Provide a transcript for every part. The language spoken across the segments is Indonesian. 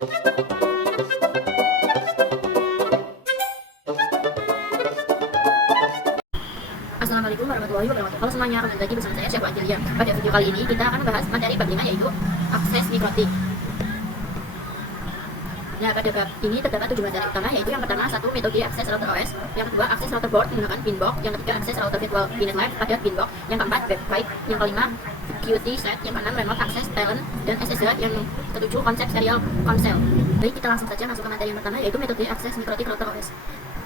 Assalamualaikum warahmatullahi wabarakatuh. Halo semuanya, kembali lagi bersama saya Syekh Angelia. Pada video kali ini kita akan membahas materi bab 5, yaitu akses mikrotik. Nah, pada bab ini terdapat 7 materi utama, yaitu yang pertama, 1. Metode akses router OS. Yang kedua, akses router board menggunakan Pinbox. Yang ketiga, akses router virtual VNet Live pada Pinbox. Yang keempat, website. Yang kelima, Qt set. Yang keenam, remote access talent dan SSH. Yang ketujuh, konsep serial konsel. Baik, kita langsung saja masuk ke materi yang pertama, yaitu metode akses mikrotik router OS.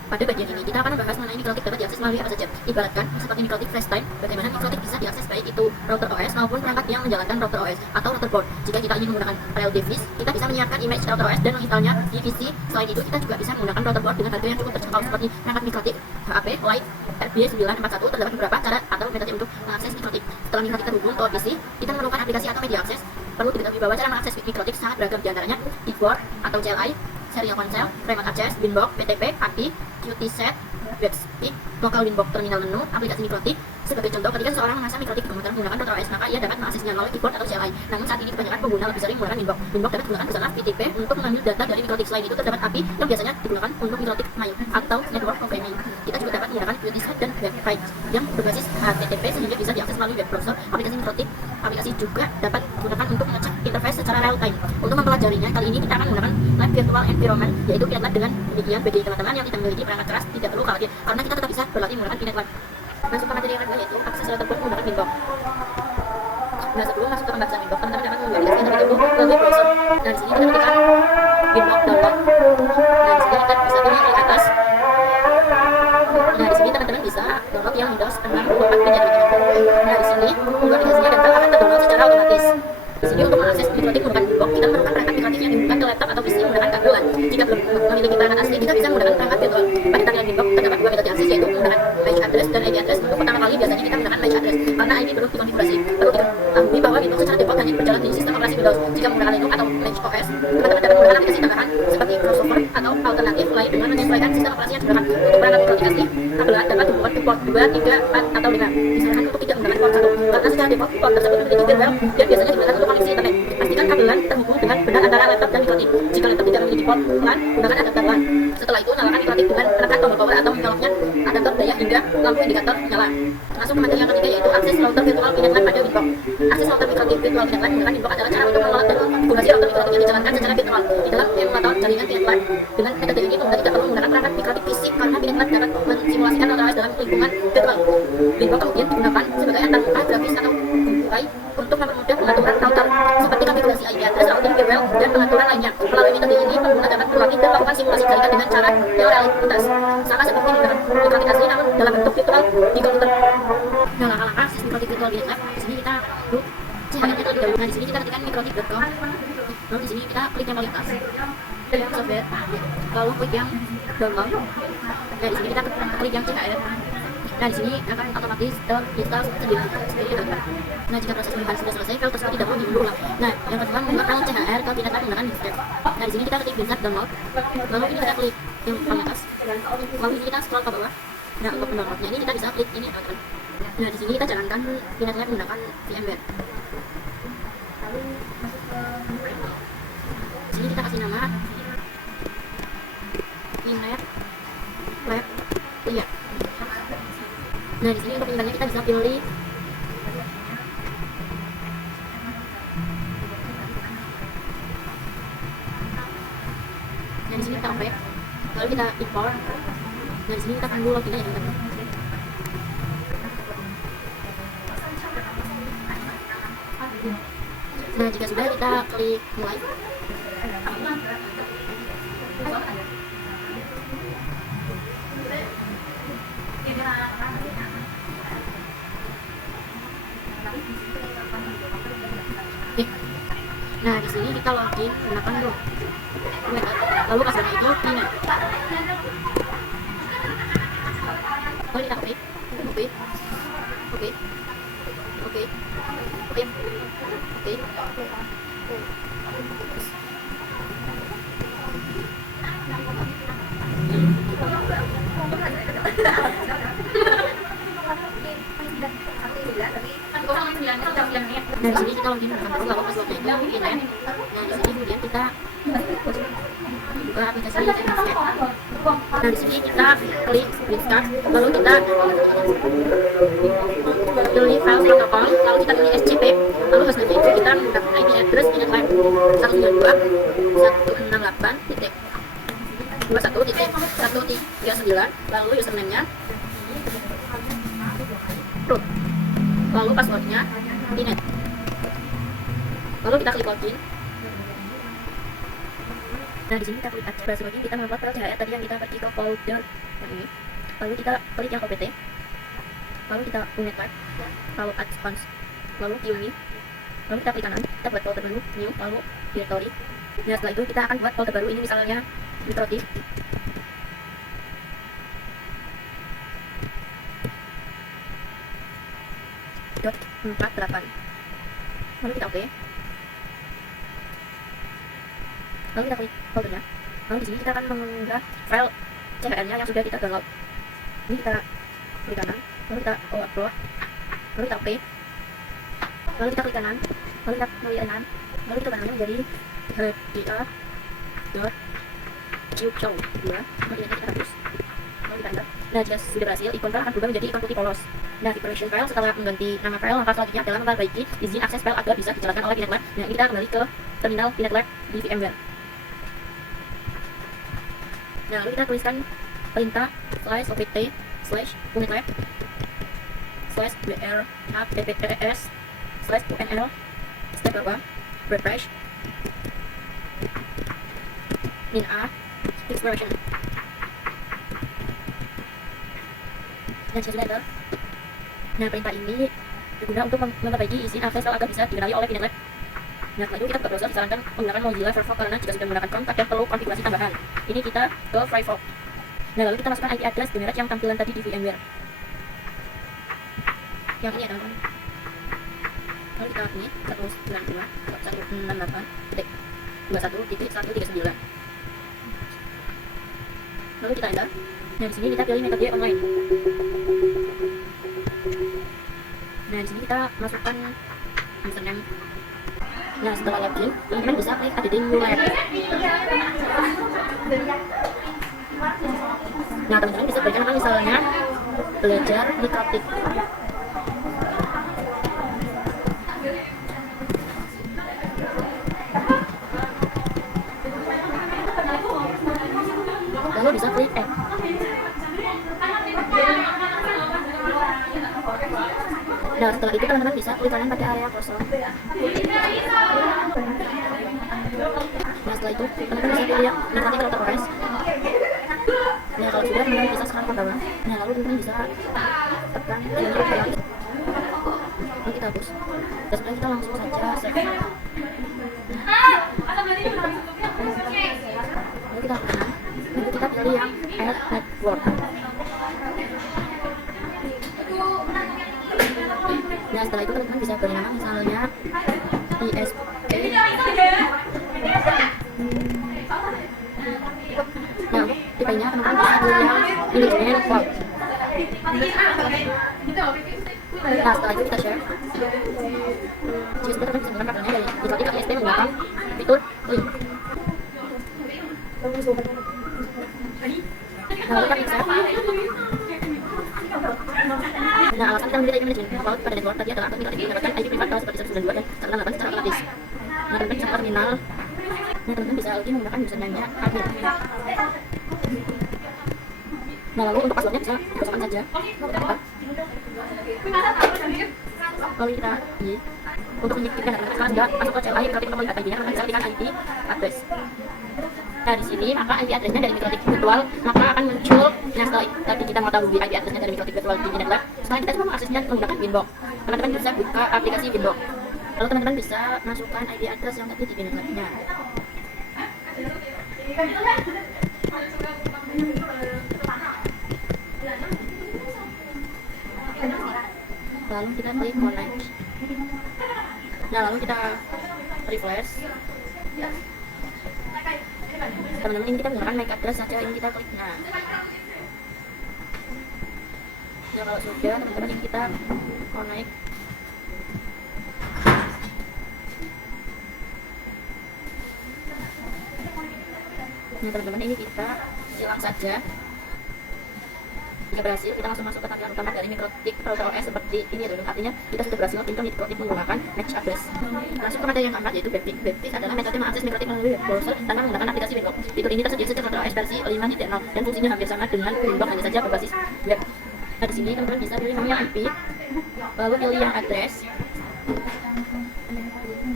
Pada bagian ini, kita akan membahas mengenai mikrotik dapat diakses melalui apa saja. Ibaratkan seperti mikrotik flash time, bagaimana mikrotik bisa diakses baik itu router OS maupun perangkat yang menjalankan router OS atau router board. Jika kita ingin menggunakan file device, kita bisa menyiapkan image router OS dan menginstalnya di PC. Selain itu, kita juga bisa menggunakan router board dengan harga yang cukup terjangkau seperti perangkat mikrotik HP Lite RB941. Terdapat beberapa cara atau metode untuk mengakses mikrotik. Setelah mikrotik terhubung ke PC, kita memerlukan aplikasi atau media akses. Perlu diketahui bahwa cara mengakses mikrotik sangat beragam, diantaranya Keyboard atau CLI, serial konsel, remote access, Winbox, PTP, API, Qt set, website, local Winbox terminal menu, aplikasi mikrotik. Sebagai contoh, ketika seseorang memasang mikrotik komputer menggunakan router OS, maka ia dapat mengaksesnya melalui keyboard atau CLI. Namun saat ini kebanyakan pengguna lebih sering menggunakan Winbox. Winbox dapat digunakan bersama PTP untuk mengambil data dari mikrotik. Selain itu, terdapat API yang biasanya digunakan untuk mikrotik main atau network programming. Kita juga dapat menggunakan Qt set dan website yang berbasis HTTP sehingga bisa diakses melalui web browser. Aplikasi mikrotik aplikasi juga dapat digunakan untuk mengecek interface secara real time. Untuk mempelajarinya, kali ini kita akan menggunakan Lab Virtual Environment, yaitu VNet Lab. Dengan demikian, bagi teman-teman yang tidak memiliki perangkat keras, tidak perlu khawatir karena kita tetap bisa berlatih menggunakan VNet Lab. Masuk ke materi yang kedua, yaitu akses router board menggunakan Winbox. Nah, sebelum masuk ke pembahasan Winbox, teman-teman akan mengunduh aplikasi terlebih dahulu ke web browser. Nah, di sini kita ketikkan Winbox download. Nah, di sini kita bisa pilih klik atas. Nah, di sini teman-teman bisa download yang Windows 64 bit. Nah, di sini untuk aplikasinya dan akan terdownload secara otomatis. Di sini untuk mengakses mikrotik menggunakan Winbox, kita memerlukan perangkat mikrotik yang dihubungkan ke laptop atau PC menggunakan kabel. Jika belum memiliki perangkat asli, kita bisa menggunakan perangkat virtual. Pada tampilan Winbox terdapat dua metode akses, yaitu menggunakan MAC address dan IP address. Untuk pertama kali biasanya kita menggunakan MAC address karena IP belum dikonfigurasi. Perlu diketahui bahwa Windows secara default hanya berjalan di sistem operasi Windows. Jika menggunakan Linux atau Mac OS, teman-teman dapat menggunakan aplikasi tambahan seperti crossover atau alternatif lain dengan menyesuaikan sistem operasi yang digunakan. Untuk perangkat mikrotik asli, kabelan dapat dihubungkan ke port 2, 3, 4, atau 5. Disarankan untuk tidak menggunakan port 1 karena secara default port tersebut memiliki firmware yang biasanya digunakan untuk koneksi internet. Pastikan kabelan terhubung dengan benar antara laptop dan mikrotik. Jika laptop tidak memiliki port LAN, gunakan adapter LAN. Setelah itu, nyalakan mikrotik dengan menekan tombol power atau menyoloknya adapter daya hingga lampu indikator nyala. Masuk ke materi yang ketiga, yaitu akses router virtual VNet Live pada Winbox. Akses router mikrotik virtual VNet Live menggunakan Winbox adalah cara untuk mengelola dan mengkonfigurasi router mikrotik yang dijalankan secara virtual di dalam emulator jaringan VNet Live. Dengan metode ini, pengguna tidak perlu menggunakan perangkat mikrotik fisik karena VNet Live dapat mensimulasikan router OS dalam lingkungan virtual. Winbox kemudian digunakan sebagai antarmuka grafis atau UI untuk mempermudah pengaturan router seperti konfigurasi IP address, routing firewall, dan pengaturan lainnya. Melalui metode ini, pengguna dapat berlatih dan melakukan simulasi jaringan dengan cara yang realitas, sama seperti menggunakan mikrotik asli namun dalam bentuk virtual di komputer. Nah, langkah-langkah akses mikrotik virtual VNet Live. Di sini kita cari terlebih dahulu. Nah, di sini kita ketikkan mikrotik.com. Lalu di sini kita klik yang paling atas, pilih software, lalu klik yang download. Nah, di sini kita klik yang CHR. Nah, di sini akan otomatis terinstall sendiri. Nah, jika proses pembukaan sudah selesai, file tersebut tidak perlu diunduh ulang. Nah, yang kedua, membuat file CHR kalau tidak menggunakan diskette. Nah, di sini kita ketik WinZip download. Lalu ini kita klik yang paling atas. Lalu ini kita scroll ke bawah. Nah, untuk mendownloadnya ini kita bisa klik ini, teman-teman. Nah, di sini kita jalankan VNet Live menggunakan VMware. Di sini kita kasih nama VNet Live. Iya. Nah, di sini untuk penyimpanan kita bisa pilih nah, di sini kita open, lalu kita import. Nah, di sini kita tunggu loginnya ya, teman-teman. Nah, jika sudah, kita klik mulai. Nah, di sini kita login menggunakan Google. Lalu passwordnya itu PIN. Lalu kita oke. Nah, di sini kita login menggunakan Google, lalu passwordnya itu PIN. Nah, di sini kemudian kita ke aplikasi Zencaster. Nah, di sini kita klik restart, lalu kita pilih file save.com, lalu kita pilih SCP, lalu hostname itu kita menggunakan IP address Pinetlab 192.168.21.139, lalu username-nya root, lalu passwordnya Pinet. Lalu kita klik login. Nah, di sini kita klik aktifasi login, kita membuat file CHR tadi yang kita pergi ke folder yang ini. Lalu kita klik yang OPT. Lalu kita Pinetlab, lalu add spons, lalu Uni. Lalu kita klik kanan, kita buat folder baru, new, lalu directory. Nah, setelah itu kita akan buat folder baru, ini misalnya Mitrotik. .48. Lalu kita oke. Lalu kita klik foldernya. Lalu di sini kita akan mengunggah file CHR-nya yang sudah kita download. Ini kita klik kanan, lalu kita upload, lalu kita oke. Lalu kita klik kanan, lalu kita pilih kanan, lalu kita namanya menjadi hda.qchow 2. Kemudian kita hapus. Lalu kita enter. Nah, jika sudah berhasil, ikon file akan berubah menjadi ikon putih polos. Nah, declaration file setelah mengganti nama file, langkah selanjutnya adalah memperbaiki izin akses file agar bisa dijalankan oleh Pinetlab. Nah, ini kita kembali ke terminal Pinetlab di VMware. Nah, lalu kita tuliskan perintah /opt/pinetlab/brhpps/unl step berapa refresh min a expiration. Nah, jika sudah enter, nah perintah ini berguna untuk memperbaiki izin akses file agar bisa dikenali oleh Pinetlab. Nah, setelah itu kita buka browser, disarankan menggunakan Mozilla Firefox karena jika sudah menggunakan Chrome kadang perlu konfigurasi tambahan. Ini kita ke Firefox. Nah, lalu kita masukkan IP address di merek yang tampilan tadi di VMware. Yang ini ya, teman-teman. Lalu kita ini 192.168.21.139. Lalu kita enter. Nah, di sini kita pilih metode online. Nah, di sini kita masukkan username. Nah, setelah login, teman-teman bisa klik add new lab. Nah, teman-teman bisa berikan nama misalnya belajar Mitrotik. Lalu bisa klik add. Nah, setelah itu teman-teman bisa klik kanan pada area kosong. Nah, setelah itu teman-teman bisa pilih yang nanti kalau terkores. Nah, kalau sudah teman-teman bisa sekarang ke bawah. Nah, lalu teman-teman bisa tekan ini lalu kita hapus. Dan setelah kita langsung saja save. Lalu kita ke kanan, lalu kita pilih yang add network. Nah, setelah itu teman-teman bisa beri nama misalnya ISP. Nah, untuk tipenya teman-teman bisa pilih yang management cloud. Nah, setelah itu kita share. Jika sudah, teman-teman bisa menggunakan kabelnya dari Mitrotik ke ISP menggunakan fitur link. Nah, lalu kita bisa. Nah, alasan kita memilih manajemen cloud pada network tadi adalah untuk mendapatkan IP privat kalau seperti 192 dan 168 secara otomatis. Nah, teman-teman bisa terminal. Nah, teman-teman bisa lagi menggunakan username-nya admin. Nah, lalu untuk passwordnya bisa dikosongkan saja. Lalu kita untuk menyikirkan data sekarang sudah masuk ke CLI Mitrotik untuk melihat IP-nya, teman-teman bisa ketikkan IP address. Nah, di sini maka IP address-nya dari Mitrotik virtual maka akan muncul. Nah, setelah tadi kita mengetahui IP address-nya dari Mitrotik virtual di Pinetlab, setelah kita coba mengaksesnya menggunakan Winbox, teman-teman bisa buka aplikasi Winbox. Lalu teman-teman bisa masukkan IP address yang tadi di Pinetlab-nya. Lalu kita klik connect. Nah, lalu kita refresh. Teman-teman, ini kita menggunakan MAC address saja, ini kita klik. Nah, ya kalau sudah, teman-teman, ini kita connect. Nah teman-teman, ini kita silang saja. Jika berhasil, kita langsung masuk ke tampilan utama dari Mikrotik Router OS seperti ini ya teman-teman. Artinya kita sudah berhasil login ke Mikrotik menggunakan MAC address. Masuk ke metode yang keempat yaitu Baptist. Baptist adalah metode mengakses Mikrotik melalui web browser tanpa menggunakan aplikasi Windows. Fitur ini tersedia sejak Router OS versi 5.0 dan fungsinya hampir sama dengan Windows, hanya saja berbasis web. Nah di sini teman-teman bisa pilih menu yang IP, lalu pilih yang address.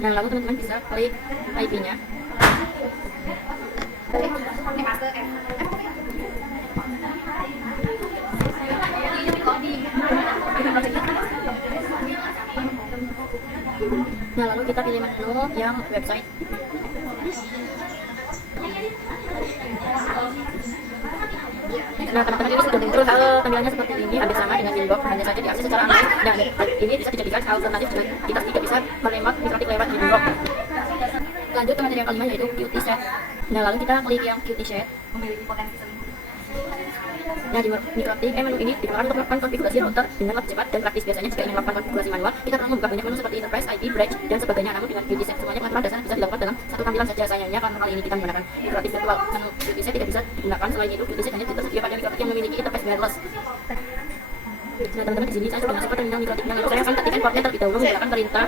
Nah lalu teman-teman bisa klik IP-nya. Nah lalu kita pilih menu yang website. Nah teman-teman, ini sudah muncul tampilannya seperti ini, hampir sama dengan inbox, hanya saja diakses secara online. Nah ini bisa dijadikan alternatif jika kita tidak bisa menemat Mikrotik lewat inbox. Lanjut ke materi yang kelima yaitu Qt Chat. Nah lalu kita klik yang Qt Chat. Memiliki potensi selingkuh. Nah di Mikrotik menu ini digunakan untuk melakukan konfigurasi router dengan lebih cepat dan praktis. Biasanya jika ingin melakukan konfigurasi manual, kita perlu membuka banyak menu seperti Enterprise, ID, Bridge, dan sebagainya. Namun dengan Qt Set semuanya pengaturan dasar bisa dilakukan dalam satu tampilan saja. Sayangnya karena kali ini kita menggunakan Mikrotik virtual, menu Qt Set tidak bisa digunakan. Selain itu, Qt Set hanya tersedia pada Mikrotik yang memiliki interface wireless. Nah teman-teman, di sini saya sudah masuk ke terminal Mikrotik. Yang lalu saya akan ketikkan portnya terlebih dahulu menggunakan perintah